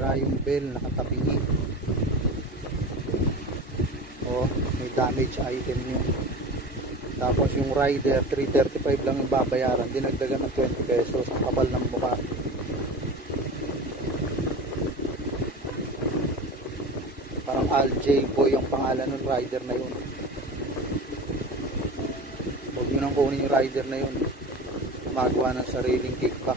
sira yung bell, nakatabingi. O, may damage item yun. Tapos yung rider, 335 lang yung babayaran, dinagdagan ng 20 pesos, ang kapal ng mukha. Parang Aljay Boy ang pangalan ng rider na yun. Huwag nyo nang kunin yung rider na yun, magawa ng sariling kickback.